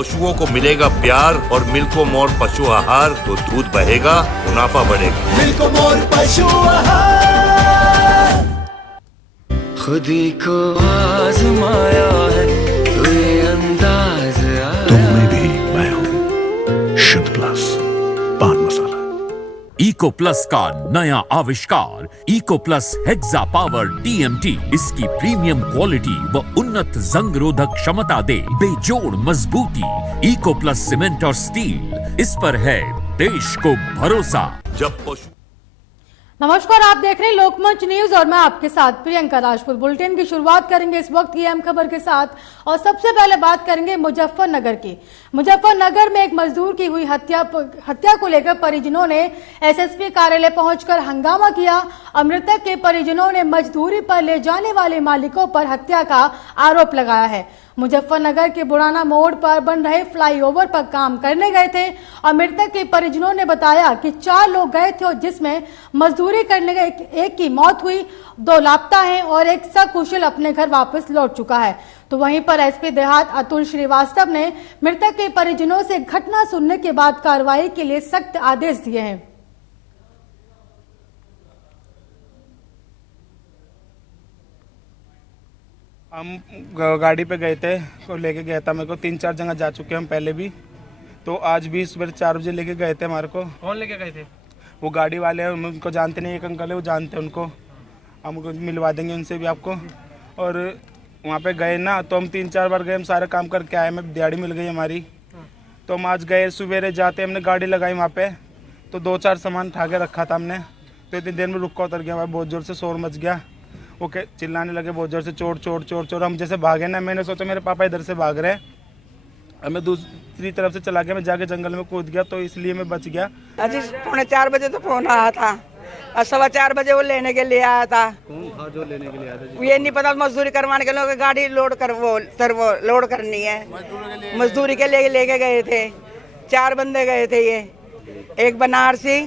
पशुओं को मिलेगा प्यार और मिल्को मोर पशु आहार तो दूध बहेगा, मुनाफा बढ़ेगा। मिल्को मोर पशु आहार। खुदी को आजमाया है तो ये अंदाज आया। तुम में भी मैं हूँ शुद्ध प्लस पान मसाला। इको प्लस का नया आविष्कार eco plus hexa power TMT। इसकी प्रीमियम क्वालिटी व उन्नत जंग रोधक क्षमता दे बेजोड़ मजबूती। इको प्लस सीमेंट और स्टील, इस पर है देश को भरोसा। जब पशु नमस्कार, आप देख रहे हैं लोकमंच न्यूज और मैं आपके साथ प्रियंका राजपूत। बुलेटिन की शुरुआत करेंगे इस वक्त की अहम खबर के साथ और सबसे पहले बात करेंगे मुजफ्फरनगर की। मुजफ्फरनगर में एक मजदूर की हुई हत्या को लेकर परिजनों ने SSP कार्यालय पहुंचकर हंगामा किया। मृतक के परिजनों ने मजदूरी पर ले जाने वाले मालिकों पर हत्या का आरोप लगाया है। मुजफ्फरनगर के बुराना मोड़ पर बन रहे फ्लाईओवर पर काम करने गए थे और मृतक के परिजनों ने बताया कि 4 लोग गए थे और जिसमें मजदूरी करने गए एक की मौत हुई, 2 लापता हैं और एक सकुशल अपने घर वापस लौट चुका है। तो वहीं पर SP देहात अतुल श्रीवास्तव ने मृतक के परिजनों से घटना सुनने के बाद कार्रवाई के लिए सख्त आदेश दिए हैं। हम गाड़ी पे गए थे तो लेके गया था, मेरे को 3-4 जगह जा चुके हैं हम पहले भी। तो आज भी सुबह 4 बजे लेके गए थे हमारे को। कौन लेके गए थे? वो गाड़ी वाले हैं, उनको जानते नहीं, एक अंकल है वो जानते हैं उनको, हम उनको मिलवा देंगे उनसे भी आपको। और वहाँ पे गए ना तो हम 3-4 बार गए, हम सारे काम करके आए, हमें दिहाड़ी मिल गई हमारी। तो हम आज गए, सवेरे जाते हमने गाड़ी लगाई वहाँ पे तो 2-4 सामान उठा के रखा था हमने। तो इतनी देर में रुका उतर गया, बहुत ज़ोर से शोर मच गया। वो चिल्लाने लगे बहुत जोर से, चोर चोर चोर चोर। हम जैसे भागे ना, मैंने सोचा मेरे पापा इधर से भाग रहे हैं, हमें दूसरी तरफ से चला गया। मैं जाके जंगल में कूद गया तो इसलिए मैं बच गया। आज 3:45 बजे तो फोन आया था और 4:15 बजे वो लेने के लिए आया था। कौन था जो लेने के लिए आया था? ये नहीं पता, मजदूरी करवाने के लिए गाड़ी लोड करनी है, मजदूरी के लिए लेके गए थे। 4 बंदे गए थे, ये एक बनारसी,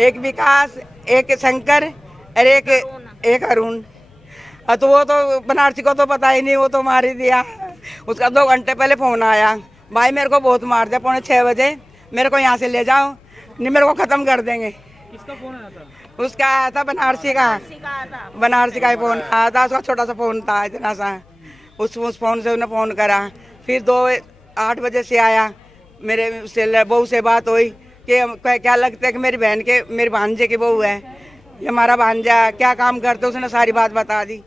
एक विकास, एक शंकर और एक अरुण। तो वो तो बनारसी को तो पता ही नहीं, वो तो मार ही दिया। उसका 2 घंटे पहले फोन आया, भाई मेरे को बहुत मार दिया, 5:45 बजे मेरे को यहाँ से ले जाओ, नहीं मेरे को खत्म कर देंगे। किसका फोन आया था? उसका आया था बनारसी का ही फोन आया था। उसका छोटा सा फोन था इतना सा, उस फोन से उन्हें फोन करा। फिर 8 बजे से आया, मेरे से बहू से बात हुई कि क्या लगता है कि मेरी भांजे की बहू है, ये हमारा भांजा क्या काम करते, उसने सारी बात बता दी।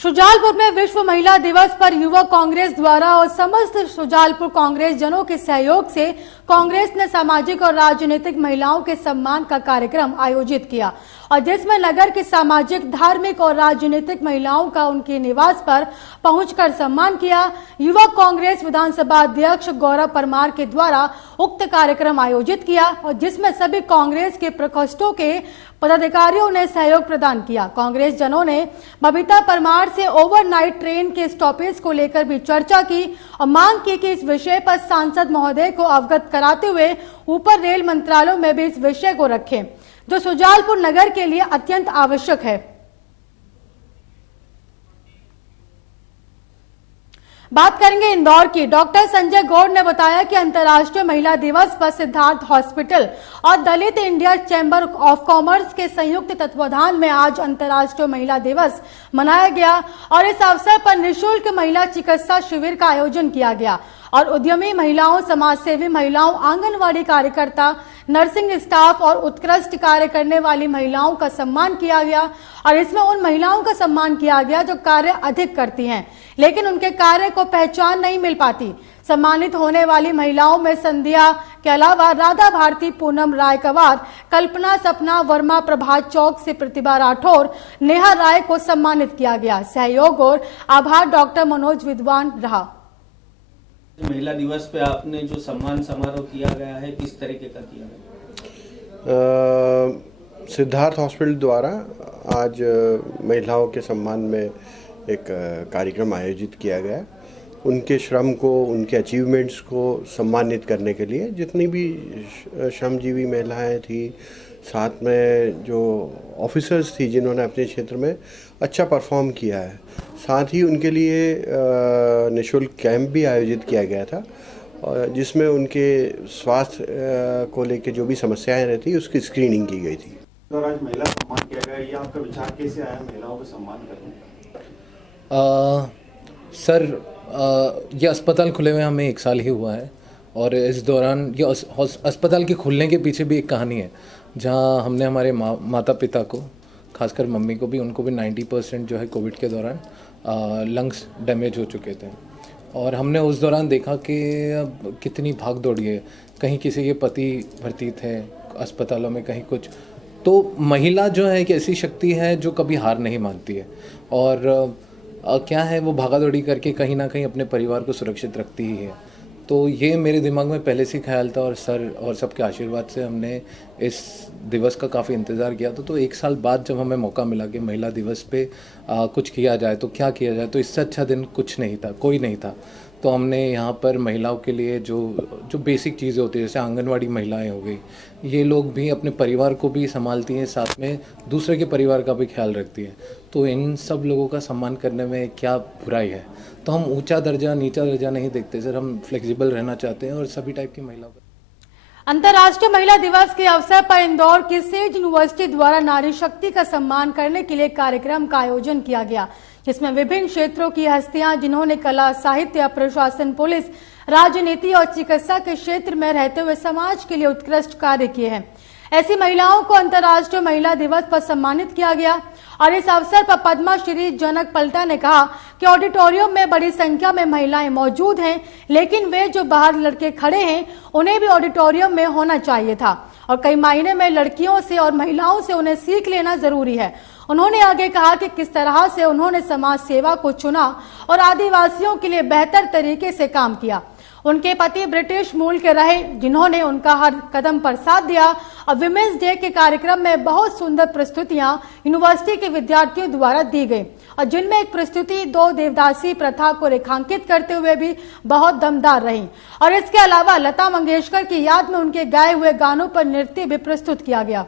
शुजालपुर में विश्व महिला दिवस पर युवक कांग्रेस द्वारा और समस्त शुजालपुर कांग्रेस जनों के सहयोग से कांग्रेस ने सामाजिक और राजनीतिक महिलाओं के सम्मान का कार्यक्रम आयोजित किया और जिसमें नगर की सामाजिक, धार्मिक और राजनीतिक महिलाओं का उनके निवास पर पहुंचकर सम्मान किया। युवक कांग्रेस विधानसभा अध्यक्ष गौरव परमार के द्वारा उक्त कार्यक्रम आयोजित किया और जिसमें सभी कांग्रेस के प्रकोष्ठों के पदाधिकारियों ने सहयोग प्रदान किया। कांग्रेस जनों ने बबीता परमार से ओवरनाइट ट्रेन के स्टॉपेज को लेकर भी चर्चा की और मांग की कि इस विषय पर सांसद महोदय को अवगत कराते हुए ऊपर रेल मंत्रालय में भी इस विषय को रखें, जो शुजालपुर नगर के लिए अत्यंत आवश्यक है। बात करेंगे इंदौर की। डॉक्टर संजय गौड़ ने बताया कि अंतर्राष्ट्रीय महिला दिवस पर सिद्धार्थ हॉस्पिटल और दलित इंडिया चैम्बर ऑफ कॉमर्स के संयुक्त तत्वाधान में आज अंतर्राष्ट्रीय महिला दिवस मनाया गया और इस अवसर पर निःशुल्क महिला चिकित्सा शिविर का आयोजन किया गया और उद्यमी महिलाओं, समाजसेवी महिलाओं, आंगनवाड़ी कार्यकर्ता, नर्सिंग स्टाफ और उत्कृष्ट कार्य करने वाली महिलाओं का सम्मान किया गया और इसमें उन महिलाओं का सम्मान किया गया जो कार्य अधिक करती हैं लेकिन उनके कार्य को पहचान नहीं मिल पाती। सम्मानित होने वाली महिलाओं में संध्या के अलावा राधा भारती, पूनम रायकवार, कल्पना सपना वर्मा, प्रभात चौक से प्रतिभा राठौर, नेहा राय को सम्मानित किया गया। सहयोग और आभार डॉक्टर मनोज विद्वान रहा। महिला दिवस पे आपने जो सम्मान समारोह किया गया है, किस तरीके का किया गया? सिद्धार्थ हॉस्पिटल द्वारा आज महिलाओं के सम्मान में एक कार्यक्रम आयोजित किया गया। उनके श्रम को, उनके अचीवमेंट्स को सम्मानित करने के लिए जितनी भी श्रमजीवी महिलाएं थी, साथ में जो ऑफिसर्स थी जिन्होंने अपने क्षेत्र में अच्छा परफॉर्म किया है, साथ ही उनके लिए निःशुल्क कैंप भी आयोजित किया गया था, और जिसमें उनके स्वास्थ्य को लेकर जो भी समस्याएं रहती उसकी स्क्रीनिंग की गई थी। और आज महिला सम्मान किया गया, ये आपका विचार कैसे आया महिलाओं को सम्मान करने? सर, ये अस्पताल खुले हुए हमें 1 साल ही हुआ है, और इस दौरान ये अस्पताल के खुलने के पीछे भी एक कहानी है, जहां हमने हमारे माता पिता को, खासकर मम्मी को भी, उनको भी 90% जो है कोविड के दौरान लंग्स डैमेज हो चुके थे, और हमने उस दौरान देखा कि कितनी भाग दौड़ी है। कहीं किसी के पति भर्ती थे अस्पतालों में, कहीं कुछ। तो महिला जो है एक ऐसी शक्ति है जो कभी हार नहीं मानती है, और क्या है, वो भागा दौड़ी करके कहीं ना कहीं अपने परिवार को सुरक्षित रखती ही है। तो ये मेरे दिमाग में पहले से ख्याल था, और सर और सबके आशीर्वाद से हमने इस दिवस का काफ़ी इंतज़ार किया था। तो 1 साल बाद जब हमें मौका मिला कि महिला दिवस पे कुछ किया जाए, तो क्या किया जाए, तो इससे अच्छा दिन कुछ नहीं था, कोई नहीं था। तो हमने यहाँ पर महिलाओं के लिए जो बेसिक चीज़ें होती है, जैसे आंगनवाड़ी महिलाएं हो गई, ये लोग भी अपने परिवार को भी संभालती हैं, साथ में दूसरे के परिवार का भी ख्याल रखती हैं। तो इन सब लोगों का सम्मान करने में क्या बुराई है? तो हम ऊंचा दर्जा नीचा दर्जा नहीं देखते सर, हम फ्लेक्सिबल रहना चाहते हैं और सभी टाइप की महिलाओं का। अंतर्राष्ट्रीय महिला दिवस के अवसर पर इंदौर की सेज यूनिवर्सिटी द्वारा नारी शक्ति का सम्मान करने के लिए कार्यक्रम का आयोजन किया गया, जिसमें विभिन्न क्षेत्रों की हस्तियां जिन्होंने कला, साहित्य, प्रशासन, पुलिस, राजनीति और चिकित्सा के क्षेत्र में रहते हुए समाज के लिए उत्कृष्ट कार्य किए हैं, ऐसी महिलाओं को अंतर्राष्ट्रीय महिला दिवस पर सम्मानित किया गया। और इस अवसर पर पद्मश्री जनक पलटा ने कहा कि ऑडिटोरियम में बड़ी संख्या में महिलाएं मौजूद हैं, लेकिन वे जो बाहर लड़के खड़े हैं उन्हें भी ऑडिटोरियम में होना चाहिए था, और कई मायने में लड़कियों से और महिलाओं से उन्हें सीख लेना जरूरी है। उन्होंने आगे कहा कि किस तरह से उन्होंने समाज सेवा को चुना और आदिवासियों के लिए बेहतर तरीके से काम किया। उनके पति ब्रिटिश मूल के रहे, जिन्होंने उनका हर कदम पर साथ दिया, और विमेंस डे के कार्यक्रम में बहुत सुंदर प्रस्तुतियां यूनिवर्सिटी के विद्यार्थियों द्वारा दी गई, और जिनमें एक प्रस्तुति 2 देवदासी प्रथा को रेखांकित करते हुए भी बहुत दमदार रही। और इसके अलावा लता मंगेशकर की याद में उनके गाए हुए गानों पर नृत्य भी प्रस्तुत किया गया।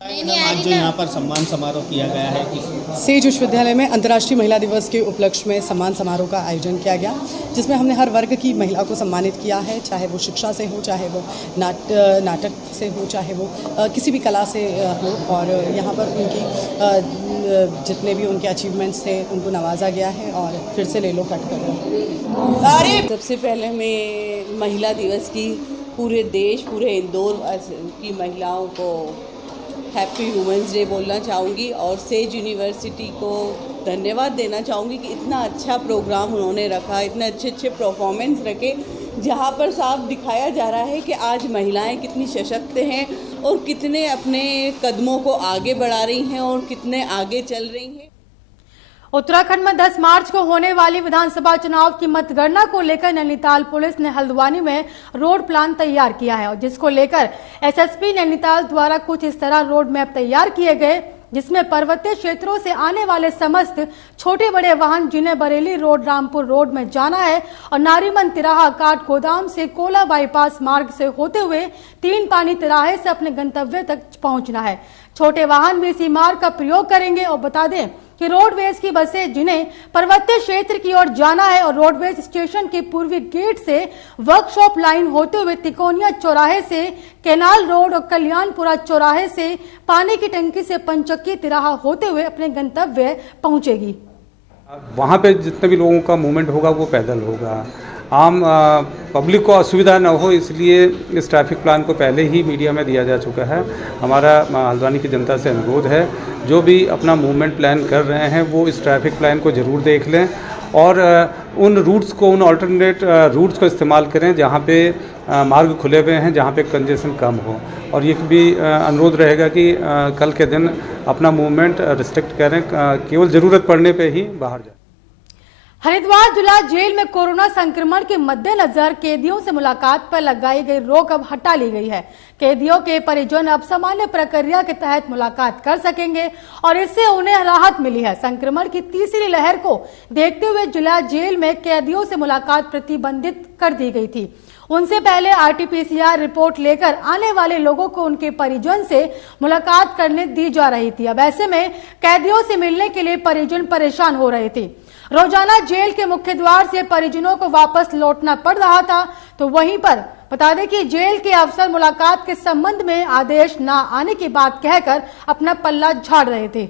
आज जो यहाँ पर सम्मान समारोह किया गया है, सेज विश्वविद्यालय में अंतर्राष्ट्रीय महिला दिवस के उपलक्ष्य में सम्मान समारोह का आयोजन किया गया, जिसमें हमने हर वर्ग की महिला को सम्मानित किया है, चाहे वो शिक्षा से हो, चाहे वो नाटक से हो, चाहे वो किसी भी कला से हो। और यहाँ पर उनकी जितने भी उनके अचीवमेंट्स थे उनको नवाजा गया है। और फिर से ले लो कट कर। सबसे पहले मैं महिला दिवस की पूरे देश, पूरे इंदौर की महिलाओं को हैप्पी वुमेंस डे बोलना चाहूँगी, और सेज यूनिवर्सिटी को धन्यवाद देना चाहूँगी कि इतना अच्छा प्रोग्राम उन्होंने रखा, इतने अच्छे अच्छे परफॉर्मेंस रखे, जहाँ पर साफ दिखाया जा रहा है कि आज महिलाएं कितनी सशक्त हैं और कितने अपने कदमों को आगे बढ़ा रही हैं और कितने आगे चल रही हैं। उत्तराखंड में 10 मार्च को होने वाली विधानसभा चुनाव की मतगणना को लेकर नैनीताल पुलिस ने हल्द्वानी में रोड प्लान तैयार किया है, और जिसको लेकर एसएसपी नैनीताल द्वारा कुछ इस तरह रोड मैप तैयार किए गए, जिसमें पर्वतीय क्षेत्रों से आने वाले समस्त छोटे बड़े वाहन जिन्हें बरेली रोड, रामपुर रोड में जाना है, और नारीमन तिराहा, काठ गोदाम से कोला बाईपास मार्ग से होते हुए 3 पानी तिराहे से अपने गंतव्य तक पहुंचना है। छोटे वाहन भी इसी मार्ग का प्रयोग करेंगे। और बता दें कि रोडवेज की बसें जिन्हें पर्वतीय क्षेत्र की ओर जाना है, और रोडवेज स्टेशन के पूर्वी गेट से वर्कशॉप लाइन होते हुए तिकोनिया चौराहे से केनाल रोड और कल्याणपुरा चौराहे से पानी की टंकी से पंचक्की तिराहा होते हुए अपने गंतव्य पहुंचेगी। वहाँ पे जितने भी लोगों का मूवमेंट होगा वो पैदल होगा। आम पब्लिक को असुविधा न हो, इसलिए इस ट्रैफिक प्लान को पहले ही मीडिया में दिया जा चुका है। हमारा हल्द्वानी की जनता से अनुरोध है, जो भी अपना मूवमेंट प्लान कर रहे हैं वो इस ट्रैफिक प्लान को ज़रूर देख लें, और उन रूट्स को, उन अल्टरनेट रूट्स को इस्तेमाल करें जहाँ पे मार्ग खुले हुए हैं, जहाँ पे कंजेशन कम हो। और ये भी अनुरोध रहेगा कि कल के दिन अपना मूवमेंट रिस्ट्रिक्ट करें, केवल ज़रूरत पड़ने पे ही बाहर जाएं। हरिद्वार जिला जेल में कोरोना संक्रमण के मद्देनजर कैदियों से मुलाकात पर लगाई गई रोक अब हटा ली गई है। कैदियों के परिजन अब सामान्य प्रक्रिया के तहत मुलाकात कर सकेंगे और इससे उन्हें राहत मिली है। संक्रमण की तीसरी लहर को देखते हुए जिला जेल में कैदियों से मुलाकात प्रतिबंधित कर दी गई थी। उनसे पहले आरटीपीसीआर रिपोर्ट लेकर आने वाले लोगों को उनके परिजन से मुलाकात करने दी जा रही थी। अब ऐसे में कैदियों से मिलने के लिए परिजन परेशान हो रहे थे। रोजाना जेल के मुख्य द्वार से परिजनों को वापस लौटना पड़ रहा था। तो वहीं पर बता दें कि जेल के अफसर मुलाकात के संबंध में आदेश न आने की बात कहकर अपना पल्ला झाड़ रहे थे।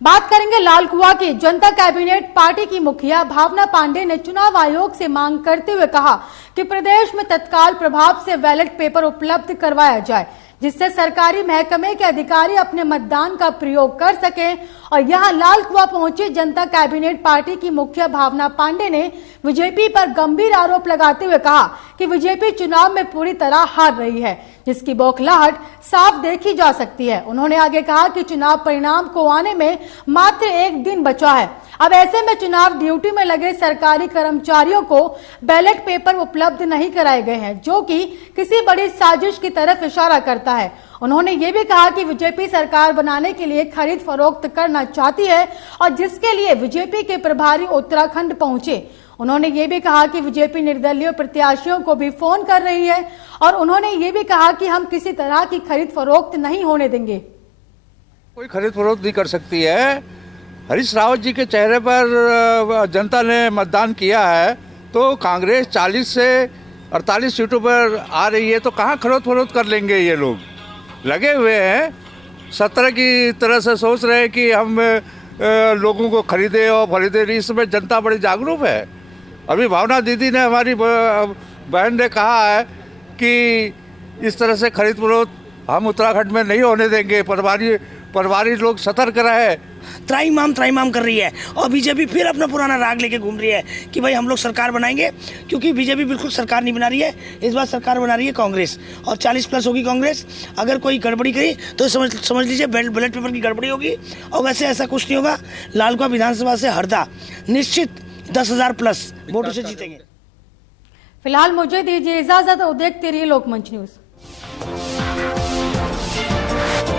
बात करेंगे लाल कुआं की। जनता कैबिनेट पार्टी की मुखिया भावना पांडे ने चुनाव आयोग से मांग करते हुए कहा कि प्रदेश में तत्काल प्रभाव से बैलेट पेपर उपलब्ध करवाया जाए, जिससे सरकारी महकमे के अधिकारी अपने मतदान का प्रयोग कर सकें। और यहां लाल कुआं पहुंची जनता कैबिनेट पार्टी की मुखिया भावना पांडे ने बीजेपी पर गंभीर आरोप लगाते हुए कहा कि बीजेपी चुनाव में पूरी तरह हार रही है, जिसकी बौखलाहट साफ देखी जा सकती है। उन्होंने आगे कहा कि चुनाव परिणाम को आने में मात्र एक दिन बचा है। अब ऐसे में चुनाव ड्यूटी में लगे सरकारी कर्मचारियों को बैलेट पेपर उपलब्ध नहीं कराए गए हैं, जो कि किसी बड़ी साजिश की तरफ इशारा करता है। उन्होंने ये भी कहा कि बीजेपी सरकार बनाने के लिए खरीद फरोख्त करना चाहती है और जिसके लिए बीजेपी के प्रभारी उत्तराखंड पहुंचे। उन्होंने ये भी कहा कि बीजेपी निर्दलीय प्रत्याशियों को भी फोन कर रही है और उन्होंने ये भी कहा कि हम किसी तरह की खरीद फरोख्त नहीं होने देंगे। कोई खरीद फरोख्त नहीं कर सकती है। हरीश रावत जी के चेहरे पर जनता ने मतदान किया है, तो कांग्रेस 40 से 48 सीटों पर आ रही है, तो कहाँ खरीद फरोख्त कर लेंगे। ये लोग लगे हुए हैं 17 की तरह से सोच रहे हैं कि हम लोगों को खरीदे और खरीदे। इस समय जनता बड़ी जागरूक है। अभी भावना दीदी ने, हमारी बहन ने कहा है कि इस तरह से खरीद फरोख्त हम उत्तराखंड में नहीं होने देंगे। परिवारी लोग सतर्क रहे। त्राईमाम कर रही है और बीजेपी फिर अपना पुराना राग लेके घूम रही है कि भाई हम लोग सरकार बनाएंगे, क्योंकि बीजेपी बिल्कुल सरकार नहीं बना रही है। इस बार सरकार बना रही है कांग्रेस और 40+ होगी कांग्रेस। अगर कोई गड़बड़ी करी तो समझ लीजिए बैलेट पेपर की गड़बड़ी होगी। और वैसे ऐसा कुछ नहीं होगा। लाल कुआं विधानसभा से हरदा निश्चित 10,000+ वोटों से जीतेंगे। फिलहाल मुझे दीजिए इजाजत और देखते रहिए लोकमंच न्यूज।